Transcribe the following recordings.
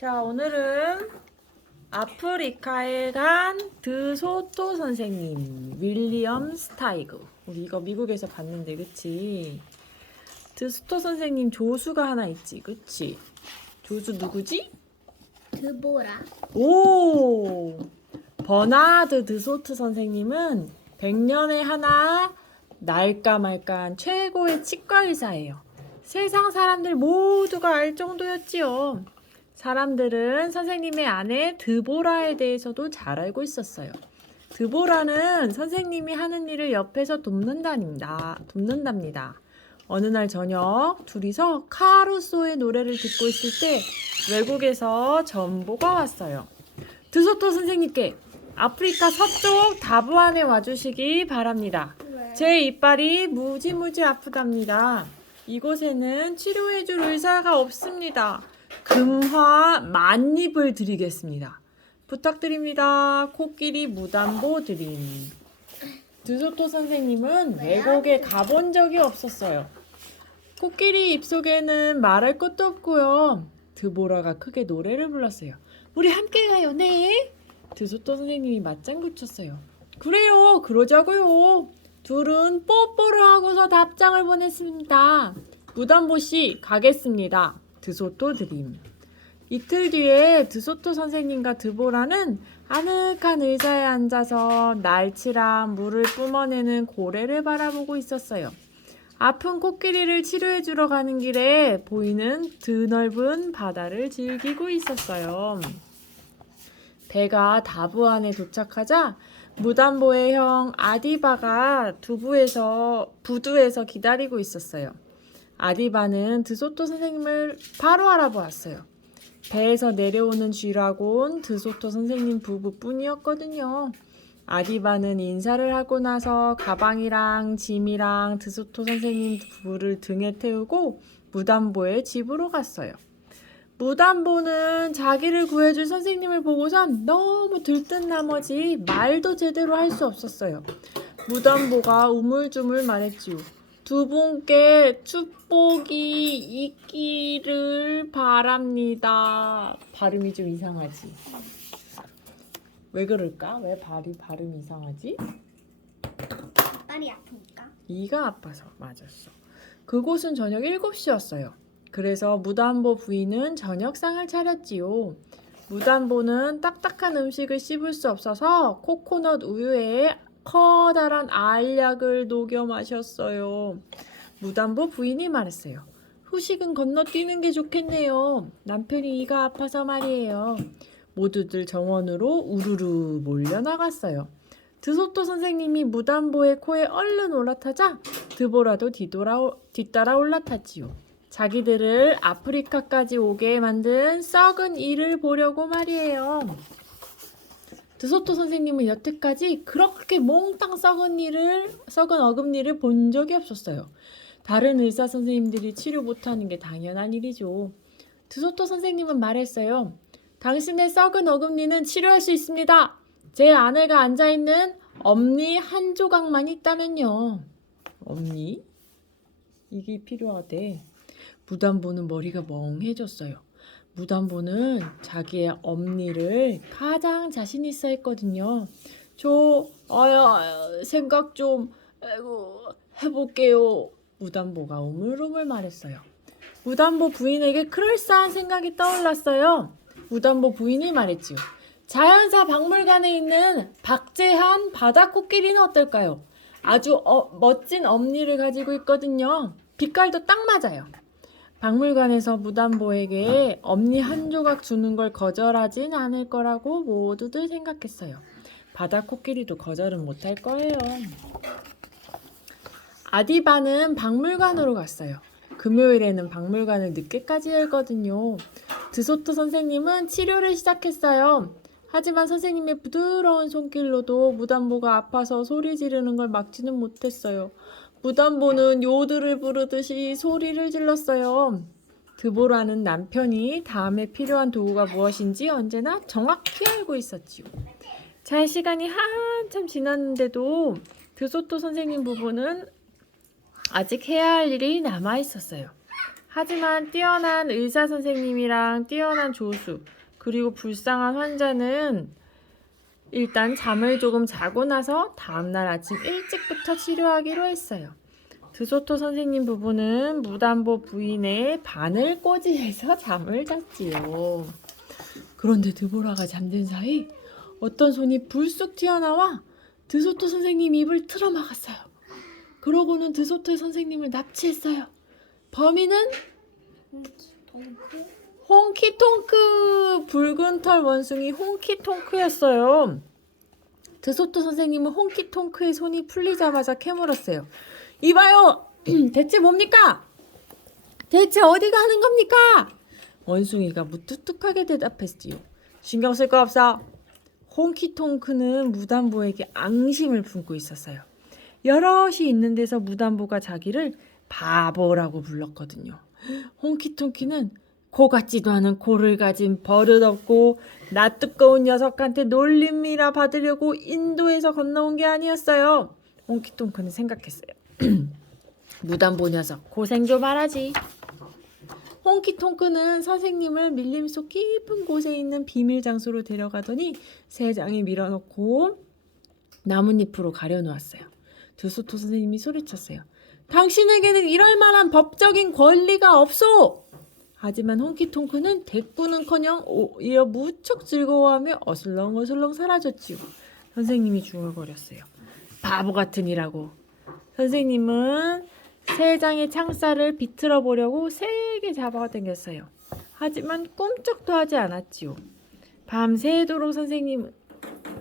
자, 오늘은 아프리카에 간 드소토 선생님, 윌리엄 스타이그. 우리 이거 미국에서 봤는데, 그치? 드소토 선생님 조수가 하나 있지, 그치? 조수 누구지? 드보라. 오! 버나드 드소트 선생님은 100년에 하나 날까 말까한 최고의 치과 의사예요. 세상 사람들 모두가 알 정도였지요. 사람들은 선생님의 아내 드보라에 대해서도 잘 알고 있었어요. 드보라는 선생님이 하는 일을 옆에서 돕는답니다. 돕는답니다. 어느 날 저녁 둘이서 카루소의 노래를 듣고 있을 때 외국에서 전보가 왔어요. 드소토 선생님께 아프리카 서쪽 다부안에 와주시기 바랍니다. 왜? 제 이빨이 무지무지 아프답니다. 이곳에는 치료해줄 의사가 없습니다. 금화 만입을 드리겠습니다. 부탁드립니다. 코끼리 무담보 드림. 드소토 선생님은 외국에 가본 적이 없었어요. 코끼리 입속에는 말할 것도 없고요. 드보라가 크게 노래를 불렀어요. 우리 함께 가요, 네. 드소토 선생님이 맞장구 쳤어요. 그래요, 그러자고요. 둘은 뽀뽀를 하고서 답장을 보냈습니다. 무담보 씨, 가겠습니다. 드소토 드림. 이틀 뒤에 드소토 선생님과 드보라는 아늑한 의자에 앉아서 날치랑 물을 뿜어내는 고래를 바라보고 있었어요. 아픈 코끼리를 치료해 주러 가는 길에 보이는 드넓은 바다를 즐기고 있었어요. 배가 다부 안에 도착하자 무담보의 형 아디바가 두부에서 부두에서 기다리고 있었어요. 아디바는 드소토 선생님을 바로 알아보았어요. 배에서 내려오는 쥐라곤 드소토 선생님 부부뿐이었거든요. 아디바는 인사를 하고 나서 가방이랑 짐이랑 드소토 선생님 부부를 등에 태우고 무담보의 집으로 갔어요. 무담보는 자기를 구해줄 선생님을 보고선 너무 들뜬 나머지 말도 제대로 할 수 없었어요. 무담보가 우물쭈물 말했지요. 두 분께 축복이 있기를 바랍니다. 발음이 좀 이상하지? 왜 그럴까? 왜 발이 발음이 이상하지? 빨이 아프니까. 이가 아파서 맞았어. 그곳은 저녁 7시였어요. 그래서 무담보 부인은 저녁상을 차렸지요. 무담보는 딱딱한 음식을 씹을 수 없어서 코코넛 우유에 커다란 알약을 녹여 마셨어요. 무담보 부인이 말했어요. 후식은 건너뛰는 게 좋겠네요. 남편이 이가 아파서 말이에요. 모두들 정원으로 우르르 몰려 나갔어요. 드소토 선생님이 무담보의 코에 얼른 올라타자 드보라도 뒤돌아, 뒤따라 올라탔지요. 자기들을 아프리카까지 오게 만든 썩은 이를 보려고 말이에요. 드소토 선생님은 여태까지 그렇게 몽땅 썩은 이를 썩은 어금니를 본 적이 없었어요. 다른 의사 선생님들이 치료 못하는 게 당연한 일이죠. 드소토 선생님은 말했어요. 당신의 썩은 어금니는 치료할 수 있습니다. 제 아내가 앉아 있는 엄니 한 조각만 있다면요. 엄니? 이게 필요하대. 무담보는 머리가 멍해졌어요. 무담보는 자기의 엄니를 가장 자신 있어 했거든요. 저 아야 생각 좀 아이고, 해볼게요. 무담보가 우물우물 말했어요. 무담보 부인에게 그럴싸한 생각이 떠올랐어요. 무담보 부인이 말했지요. 자연사 박물관에 있는 박제한 바다 코끼리는 어떨까요? 아주 어, 멋진 엄니를 가지고 있거든요. 빛깔도 딱 맞아요. 박물관에서 무담보에게 엄니 한 조각 주는 걸 거절하진 않을 거라고 모두들 생각했어요. 바다 코끼리도 거절은 못할 거예요. 아디바는 박물관으로 갔어요. 금요일에는 박물관을 늦게까지 열거든요. 드소토 선생님은 치료를 시작했어요. 하지만 선생님의 부드러운 손길로도 무담보가 아파서 소리 지르는 걸 막지는 못했어요. 무담보는 요들을 부르듯이 소리를 질렀어요. 드보라는 남편이 다음에 필요한 도구가 무엇인지 언제나 정확히 알고 있었지요. 잘 시간이 한참 지났는데도 드소토 선생님 부부는 아직 해야 할 일이 남아 있었어요. 하지만 뛰어난 의사 선생님이랑 뛰어난 조수, 그리고 불쌍한 환자는 일단 잠을 조금 자고 나서 다음날 아침 일찍부터 치료하기로 했어요. 드소토 선생님 부부는 무담보 부인의 바늘꽂이에서 잠을 잤지요. 그런데 드보라가 잠든 사이 어떤 손이 불쑥 튀어나와 드소토 선생님 입을 틀어막았어요. 그러고는 드소토 선생님을 납치했어요. 범인은 동크. 홍키통크 붉은 털 원숭이 홍키통크였어요. 드소토 선생님은 홍키통크의 손이 풀리자마자 캐물었어요. 이봐요, 대체 뭡니까? 대체 어디가 하는 겁니까? 원숭이가 무뚝뚝하게 대답했지요. 신경 쓸 거 없어. 홍키통크는 무담보에게 앙심을 품고 있었어요. 여럿이 있는 데서 무담보가 자기를 바보라고 불렀거든요. 홍키통키는 코 같지도 않은 코를 가진 버릇없고 낯두꺼운 녀석한테 놀림이라 받으려고 인도에서 건너온 게 아니었어요. 홍키통크는 생각했어요. 무담보 녀석 고생 좀 하라지. 홍키통크는 선생님을 밀림 속 깊은 곳에 있는 비밀 장소로 데려가더니 세 장에 밀어넣고 나뭇잎으로 가려놓았어요. 드소토 선생님이 소리쳤어요. 당신에게는 이럴 만한 법적인 권리가 없소. 하지만 홍키통크는 대꾸는커녕 오히려 무척 즐거워하며 어슬렁어슬렁 사라졌지요. 선생님이 중얼거렸어요. 바보 같으니라고. 선생님은 세 장의 창살을 비틀어 보려고 세게 잡아당겼어요. 하지만 꿈쩍도 하지 않았지요. 밤새도록 선생님은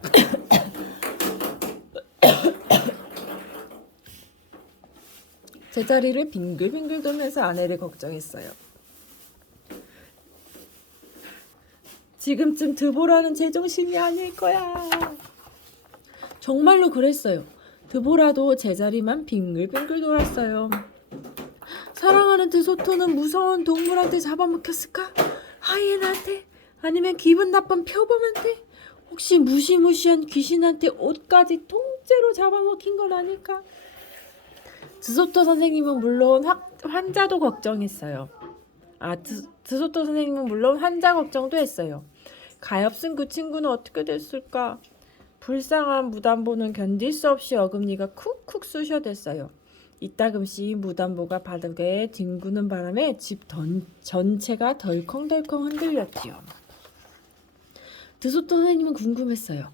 제자리를 빙글빙글 돌면서 아내를 걱정했어요. 지금쯤 드보라는 제정신이 아닐 거야. 정말로 그랬어요. 드보라도 제자리만 빙글빙글 돌았어요. 사랑하는 드소토는 무서운 동물한테 잡아먹혔을까? 하이에나한테? 아니면 기분 나쁜 표범한테? 혹시 무시무시한 귀신한테 옷까지 통째로 잡아먹힌 건 아닐까? 드소토 선생님은 물론 확- 환자도 걱정했어요. 아, 드, 드소토 선생님은 물론 환자 걱정도 했어요. 가엾은 그 친구는 어떻게 됐을까? 불쌍한 무담보는 견딜 수 없이 어금니가 쿡쿡 쑤셔댔어요. 이따금씩 무담보가 바닥에 뒹구는 바람에 집 던, 전체가 덜컹덜컹 흔들렸지요. 드소토 선생님은 궁금했어요.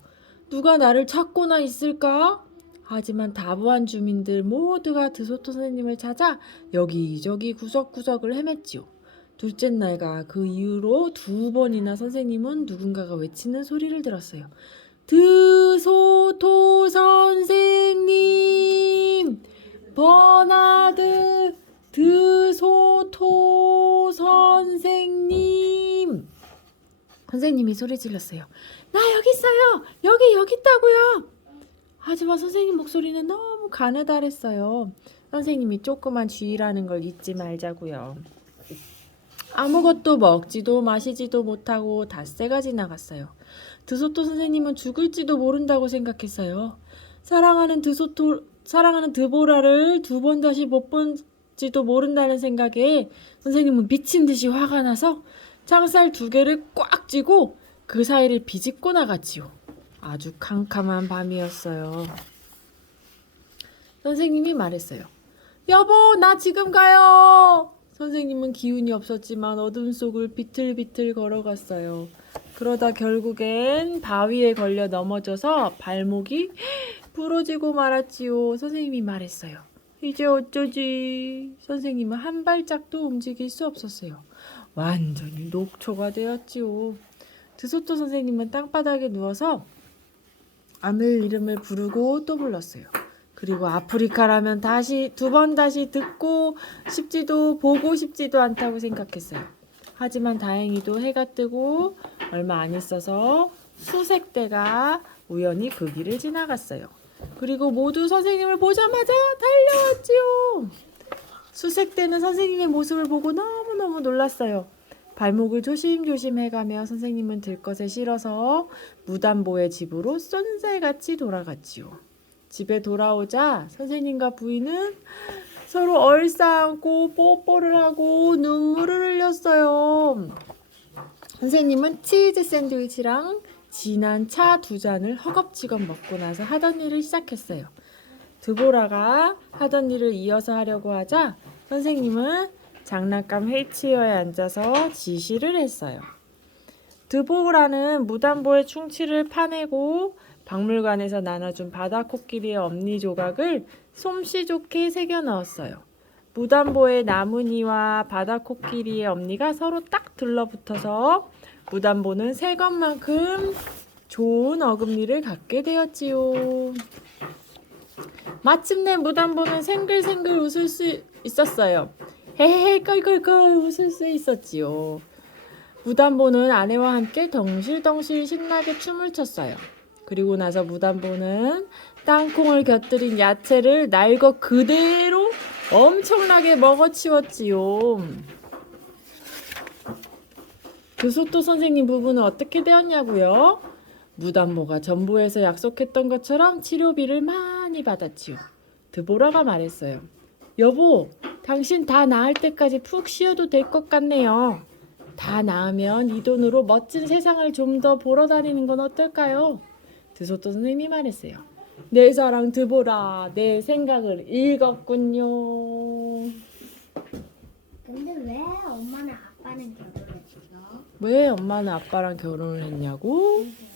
누가 나를 찾고나 있을까? 하지만 다부한 주민들 모두가 드소토 선생님을 찾아 여기저기 구석구석을 헤맸지요. 둘째 날과 그 이후로 두 번이나 선생님은 누군가가 외치는 소리를 들었어요. 드소토 선생님! 버나드 드소토 선생님! 선생님이 소리 질렀어요. 나 여기 있어요! 여기, 여기 있다고요! 하지만 선생님 목소리는 너무 가느다랬어요. 선생님이 조그만 쥐라는 걸 잊지 말자고요. 아무것도 먹지도 마시지도 못하고 닷새가 지나갔어요. 드소토 선생님은 죽을지도 모른다고 생각했어요. 사랑하는 드소토 사랑하는 드보라를 두 번 다시 못 본지도 모른다는 생각에 선생님은 미친 듯이 화가 나서 창살 두 개를 꽉 쥐고 그 사이를 비집고 나갔지요. 아주 캄캄한 밤이었어요. 선생님이 말했어요. 여보, 나 지금 가요. 선생님은 기운이 없었지만 어둠 속을 비틀비틀 걸어갔어요. 그러다 결국엔 바위에 걸려 넘어져서 발목이 부러지고 말았지요. 선생님이 말했어요. 이제 어쩌지? 선생님은 한 발짝도 움직일 수 없었어요. 완전히 녹초가 되었지요. 드소토 선생님은 땅바닥에 누워서 아늘 이름을 부르고 또 불렀어요. 그리고 아프리카라면 다시 두 번 다시 듣고 싶지도 보고 싶지도 않다고 생각했어요. 하지만 다행히도 해가 뜨고 얼마 안 있어서 수색대가 우연히 그 길을 지나갔어요. 그리고 모두 선생님을 보자마자 달려왔지요. 수색대는 선생님의 모습을 보고 너무너무 놀랐어요. 발목을 조심조심 해가며 선생님은 들것에 실어서 무담보의 집으로 쏜살같이 돌아갔지요. 집에 돌아오자 선생님과 부인은 서로 얼싸안고 뽀뽀를 하고 눈물을 흘렸어요. 선생님은 치즈 샌드위치랑 진한 차 두 잔을 허겁지겁 먹고 나서 하던 일을 시작했어요. 드보라가 하던 일을 이어서 하려고 하자 선생님은 장난감 휠체어에 앉아서 지시를 했어요. 드보라는 무단보의 충치를 파내고 박물관에서 나눠준 바다 코끼리의 엄니 조각을 솜씨 좋게 새겨 넣었어요. 무단보의 나무니와 바다 코끼리의 엄니가 서로 딱 들러붙어서 무단보는 새 것만큼 좋은 어금니를 갖게 되었지요. 마침내 무단보는 생글생글 웃을 수 있었어요. 헤헤 껄껄껄 웃을 수 있었지요. 무단보는 아내와 함께 덩실덩실 신나게 춤을 췄어요. 그리고 나서 무단보는 땅콩을 곁들인 야채를 날것 그대로 엄청나게 먹어치웠지요. 교소토 선생님 부부는 어떻게 되었냐고요? 무단보가 전부에서 약속했던 것처럼 치료비를 많이 받았지요. 드보라가 말했어요. 여보, 당신 다 나을 때까지 푹 쉬어도 될 것 같네요. 다 나으면 이 돈으로 멋진 세상을 좀 더 보러 다니는 건 어떨까요? 드소토 선생님이 말했어요. 내 사랑 드보라, 내 생각을 읽었군요. 근데 왜 엄마는 아빠는 결혼했어? 왜 엄마는 아빠랑 결혼을 했냐고? 응.